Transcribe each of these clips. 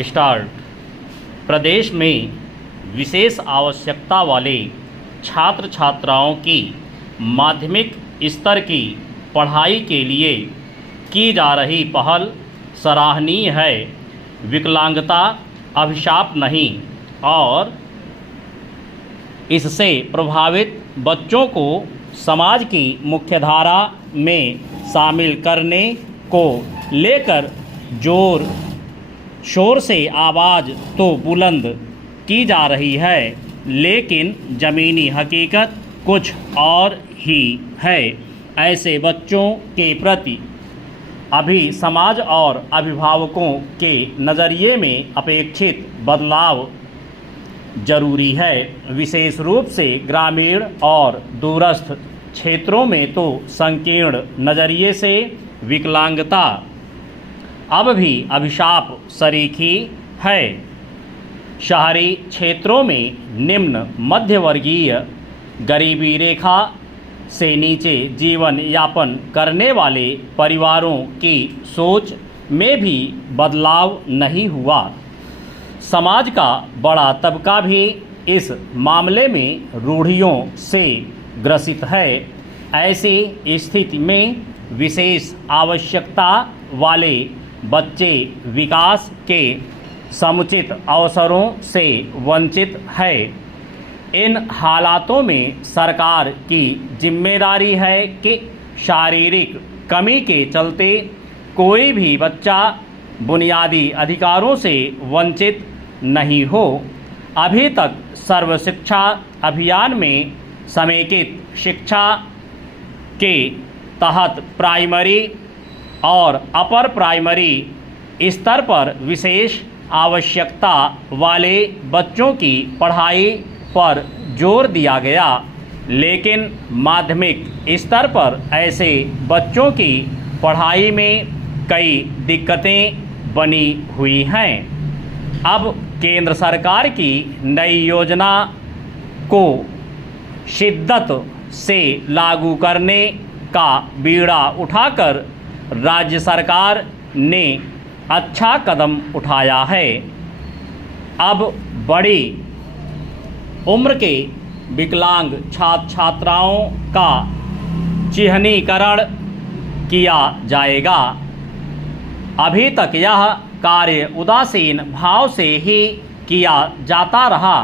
Start. प्रदेश में विशेष आवश्यकता वाले छात्र छात्राओं की माध्यमिक स्तर की पढ़ाई के लिए की जा रही पहल सराहनीय है। विकलांगता अभिशाप नहीं और इससे प्रभावित बच्चों को समाज की मुख्यधारा में शामिल करने को लेकर जोर शोर से आवाज़ तो बुलंद की जा रही है, लेकिन ज़मीनी हकीकत कुछ और ही है। ऐसे बच्चों के प्रति अभी समाज और अभिभावकों के नज़रिए में अपेक्षित बदलाव जरूरी है। विशेष रूप से ग्रामीण और दूरस्थ क्षेत्रों में तो संकीर्ण नज़रिए से विकलांगता अब भी अभिशाप सरीखी है। शहरी क्षेत्रों में निम्न मध्यवर्गीय गरीबी रेखा से नीचे जीवन यापन करने वाले परिवारों की सोच में भी बदलाव नहीं हुआ। समाज का बड़ा तबका भी इस मामले में रूढ़ियों से ग्रसित है। ऐसी स्थिति में विशेष आवश्यकता वाले बच्चे विकास के समुचित अवसरों से वंचित है। इन हालातों में सरकार की जिम्मेदारी है कि शारीरिक कमी के चलते कोई भी बच्चा बुनियादी अधिकारों से वंचित नहीं हो। अभी तक सर्व शिक्षा अभियान में समेकित शिक्षा के तहत प्राइमरी और अपर प्राइमरी स्तर पर विशेष आवश्यकता वाले बच्चों की पढ़ाई पर जोर दिया गया, लेकिन माध्यमिक स्तर पर ऐसे बच्चों की पढ़ाई में कई दिक्कतें बनी हुई हैं। अब केंद्र सरकार की नई योजना को शिद्दत से लागू करने का बीड़ा उठाकर राज्य सरकार ने अच्छा कदम उठाया है। अब बड़ी उम्र के विकलांग छात्र छात्राओं का चिह्नीकरण किया जाएगा। अभी तक यह कार्य उदासीन भाव से ही किया जाता रहा,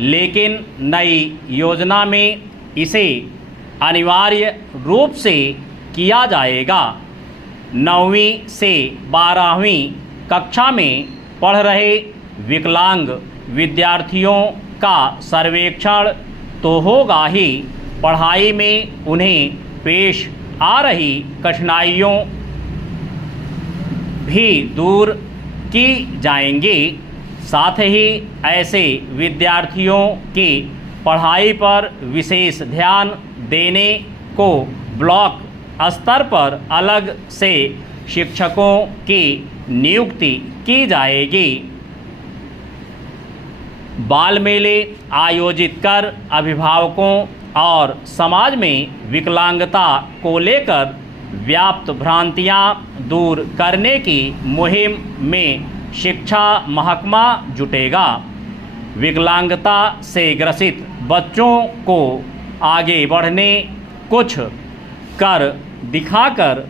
लेकिन नई योजना में इसे अनिवार्य रूप से किया जाएगा। 9वीं से 12वीं कक्षा में पढ़ रहे विकलांग विद्यार्थियों का सर्वेक्षण तो होगा ही, पढ़ाई में उन्हें पेश आ रही कठिनाइयों भी दूर की जाएंगी। साथ ही ऐसे विद्यार्थियों की पढ़ाई पर विशेष ध्यान देने को ब्लॉक स्तर पर अलग से शिक्षकों की नियुक्ति की जाएगी। बाल मेले आयोजित कर अभिभावकों और समाज में विकलांगता को लेकर व्याप्त भ्रांतियां दूर करने की मुहिम में शिक्षा महकमा जुटेगा। विकलांगता से ग्रसित बच्चों को आगे बढ़ने, कुछ कर दिखाकर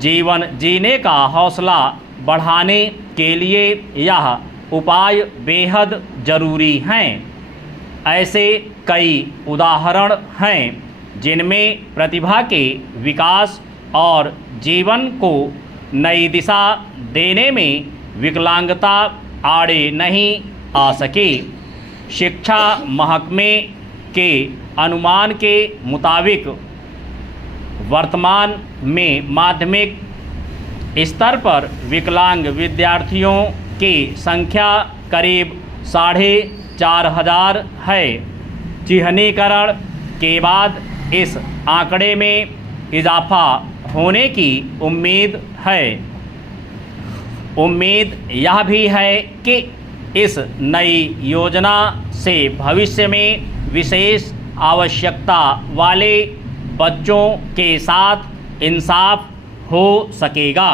जीवन जीने का हौसला बढ़ाने के लिए यह उपाय बेहद ज़रूरी हैं। ऐसे कई उदाहरण हैं जिनमें प्रतिभा के विकास और जीवन को नई दिशा देने में विकलांगता आड़े नहीं आ सकी। शिक्षा महकमे के अनुमान के मुताबिक वर्तमान में माध्यमिक स्तर पर विकलांग विद्यार्थियों की संख्या करीब 4,500 है। चिह्नीकरण के बाद इस आंकड़े में इजाफा होने की उम्मीद है। उम्मीद यह भी है कि इस नई योजना से भविष्य में विशेष आवश्यकता वाले बच्चों के साथ इंसाफ हो सकेगा।